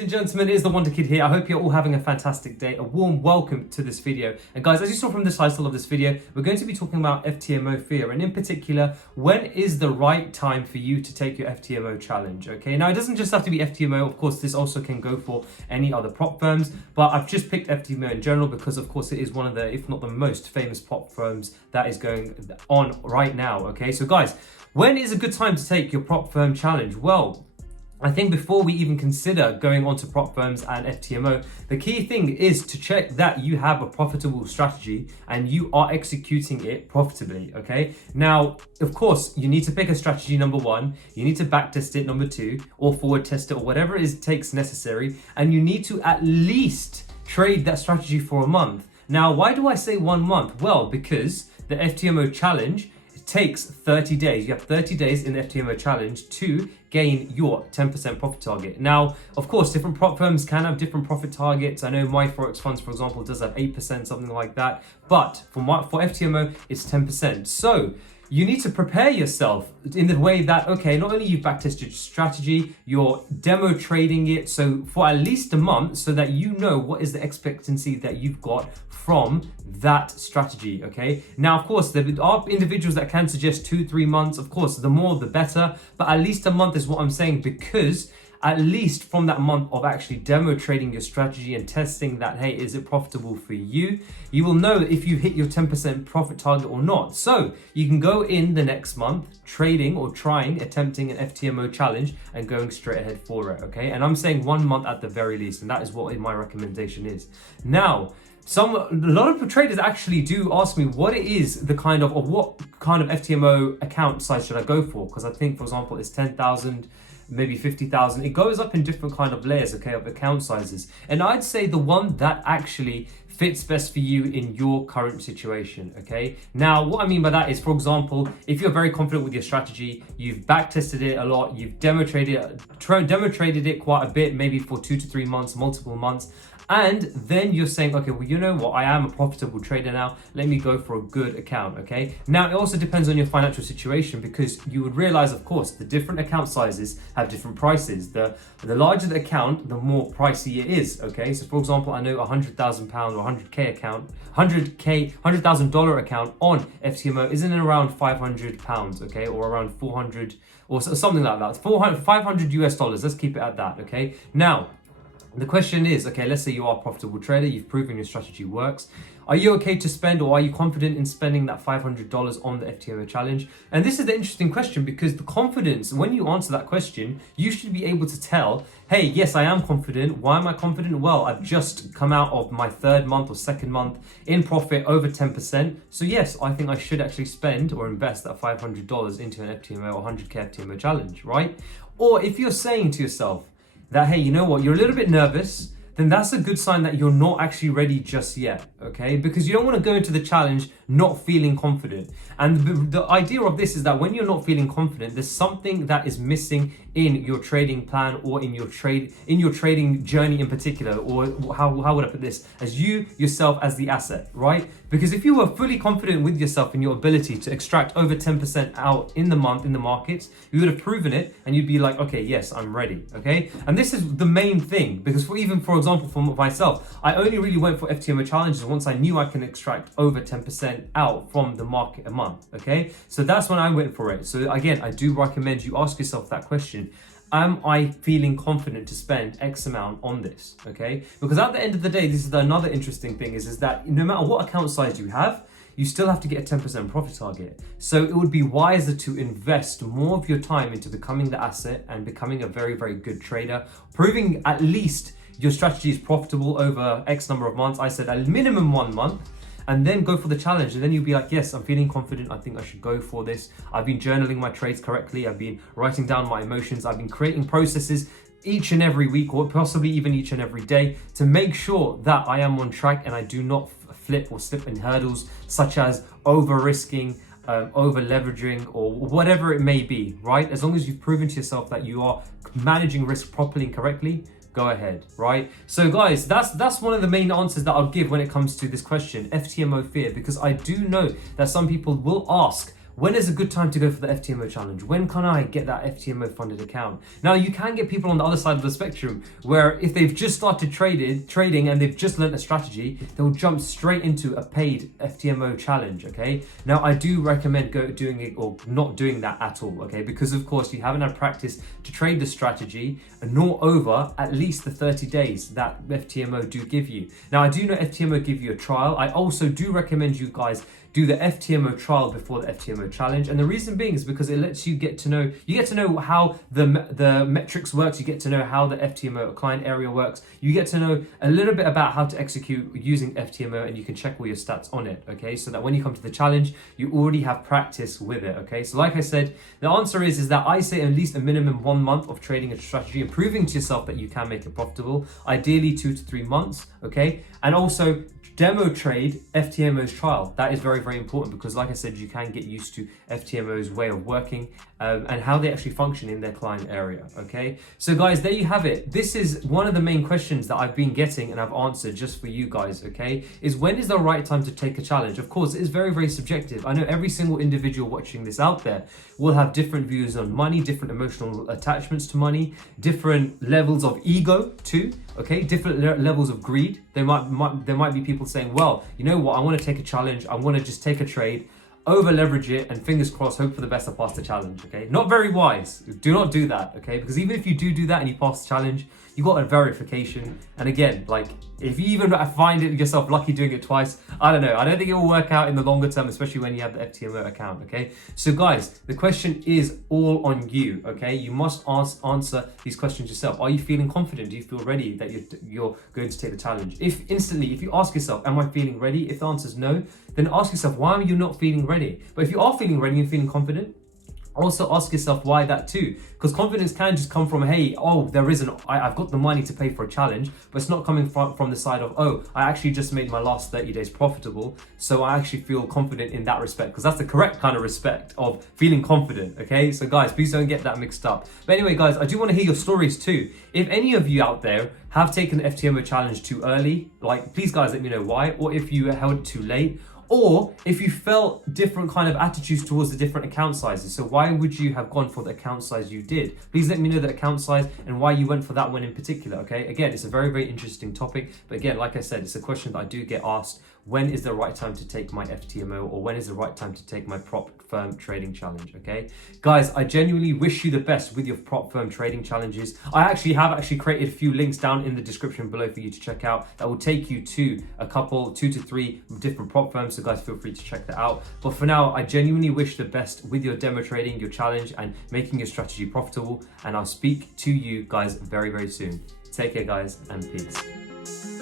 Ladies and gentlemen, it is the Wonder Kid here. I hope you're all having a fantastic day. A warm welcome to this video. And guys, as you saw from the title of this video, we're going to be talking about FTMO fear, and in particular, when is the right time for you to take your FTMO challenge, okay? Now, it doesn't just have to be FTMO. Of course, this also can go for any other prop firms, but I've just picked FTMO in general because, of course, it is one of the, if not the most famous prop firms that is going on right now, okay? So guys, when is a good time to take your prop firm challenge? Well, I think before we even consider going on to prop firms and FTMO, the key thing is to check that you have a profitable strategy and you are executing it profitably, okay? Now, of course, you need to pick a strategy, number one, you need to backtest it, number two, or forward test it, or whatever it is takes necessary, and you need to at least trade that strategy for a month. Now, why do I say 1 month? Well, because the FTMO challenge takes 30 days. You have 30 days in the FTMO challenge to gain your 10% profit target. Now, of course, different prop firms can have different profit targets. I know my Forex funds, for example, does have 8%, something like that. But for FTMO, it's 10%. So you need to prepare yourself in the way that, okay, not only you've backtested your strategy, you're demo trading it, so for at least a month, so that you know what is the expectancy that you've got from that strategy, okay? Now, of course, there are individuals that can suggest 2-3 months. Of course, the more, the better, but at least a month is what I'm saying, because at least from that month of actually demo trading your strategy and testing that, hey, is it profitable for you? You will know if you hit your 10% profit target or not. So you can go in the next month trading or attempting an FTMO challenge and going straight ahead for it, okay? And I'm saying 1 month at the very least, and that is what my recommendation is. Now, a lot of traders actually do ask me what it is what kind of FTMO account size should I go for? Because I think, for example, it's 10,000, maybe 50,000. It goes up in different kind of layers, okay, of account sizes. And I'd say the one that actually fits best for you in your current situation, okay? Now, what I mean by that is, for example, if you're very confident with your strategy, you've backtested it a lot, you've demo traded it quite a bit, maybe for 2 to 3 months, multiple months, and then you're saying, okay, well, you know what? I am a profitable trader now. Let me go for a good account, okay? Now, it also depends on your financial situation, because you would realize, of course, the different account sizes have different prices. The larger the account, the more pricey it is, okay? So, for example, I know a £100,000 or 100K account, $100,000 account on FTMO is in around £500, okay? Or around 400 or something like that. 500 US dollars. Let's keep it at that, okay? Now, the question is, okay, let's say you are a profitable trader, you've proven your strategy works. Are you okay to spend, or are you confident in spending that $500 on the FTMO challenge? And this is the interesting question, because the confidence, when you answer that question, you should be able to tell, hey, yes, I am confident. Why am I confident? Well, I've just come out of my 3rd month or 2nd month in profit over 10%. So yes, I think I should actually spend or invest that $500 into an FTMO or 100K FTMO challenge, right? Or if you're saying to yourself that, hey, you know what, you're a little bit nervous, then that's a good sign that you're not actually ready just yet, okay? Because you don't want to go into the challenge not feeling confident. And the idea of this is that when you're not feeling confident, there's something that is missing in your trading plan, or in your trading journey in particular, or how would I put this? As you yourself as the asset, right? Because if you were fully confident with yourself in your ability to extract over 10% out in the month in the markets, you would have proven it, and you'd be like, okay, yes, I'm ready, okay? And this is the main thing, because for example, for myself, I only really went for FTMO challenges once I knew I can extract over 10% out from the market a month, okay? So that's when I went for it. So again, I do recommend you ask yourself that question. Am I feeling confident to spend X amount on this, okay? Because at the end of the day, this is another interesting thing is that no matter what account size you have, you still have to get a 10% profit target. So it would be wiser to invest more of your time into becoming the asset and becoming a very, very good trader, proving at least your strategy is profitable over X number of months. I said a minimum 1 month, and then go for the challenge. And then you'll be like, yes, I'm feeling confident. I think I should go for this. I've been journaling my trades correctly. I've been writing down my emotions. I've been creating processes each and every week, or possibly even each and every day, to make sure that I am on track and I do not flip or slip in hurdles, such as over risking, over leveraging, or whatever it may be, right? As long as you've proven to yourself that you are managing risk properly and correctly, go ahead, right? So guys, that's one of the main answers that I'll give when it comes to this question, FTMO fear, because I do know that some people will ask, when is a good time to go for the FTMO challenge? When can I get that FTMO funded account? Now, you can get people on the other side of the spectrum where if they've just started trading and they've just learned a strategy, they'll jump straight into a paid FTMO challenge, okay? Now, I do recommend doing it or not doing that at all, okay? Because of course you haven't had practice to trade the strategy, nor over at least the 30 days that FTMO do give you. Now, I do know FTMO give you a trial. I also do recommend you guys do the FTMO trial before the FTMO challenge, and the reason being is because it lets you get to know how the metrics works. You get to know how the FTMO client area works. You get to know a little bit about how to execute using FTMO, and you can check all your stats on it, okay? So that when you come to the challenge, you already have practice with it, okay? So like I said, the answer is that I say at least a minimum 1 month of trading a strategy and proving to yourself that you can make it profitable, ideally 2 to 3 months, okay? And also demo trade FTMO's trial. That is very, very important because like I said, you can get used to FTMO's way of working and how they actually function in their client area, okay? So guys, there you have it. This is one of the main questions that I've been getting and I've answered just for you guys, okay? Is when is the right time to take a challenge? Of course, it is very, very subjective. I know every single individual watching this out there will have different views on money, different emotional attachments to money, different levels of ego too, okay? Different levels of greed. There might be people saying, well, you know what? I want to take a challenge. I want to just take a trade, over leverage it, and fingers crossed, hope for the best, I pass the challenge, okay? Not very wise. Do not do that, okay? Because even if you do that and you pass the challenge, you got a verification. And again, like, if you even find it yourself lucky doing it twice, I don't know. I don't think it will work out in the longer term, especially when you have the FTMO account, okay? So guys, the question is all on you, okay? You must answer these questions yourself. Are you feeling confident? Do you feel ready that you're going to take the challenge? If you ask yourself, am I feeling ready? If the answer is no, then ask yourself, why are you not feeling ready? But if you are feeling ready and feeling confident, also ask yourself why that too, because confidence can just come from, hey, oh, I've got the money to pay for a challenge, but it's not coming from the side of, oh, I actually just made my last 30 days profitable, so I actually feel confident in that respect, because that's the correct kind of respect of feeling confident, okay? So guys, please don't get that mixed up. But anyway, guys, I do want to hear your stories too. If any of you out there have taken the FTMO challenge too early, like, please guys, let me know why, or if you held it too late, or if you felt different kind of attitudes towards the different account sizes. So why would you have gone for the account size you did? Please let me know the account size and why you went for that one in particular, okay? Again, it's a very, very interesting topic. But again, like I said, it's a question that I do get asked. When is the right time to take my FTMO, or when is the right time to take my prop firm trading challenge, okay? Guys, I genuinely wish you the best with your prop firm trading challenges. I have created a few links down in the description below for you to check out that will take you to a couple, 2 to 3 different prop firms. So guys, feel free to check that out. But for now, I genuinely wish the best with your demo trading, your challenge, and making your strategy profitable. And I'll speak to you guys very, very soon. Take care, guys, and peace.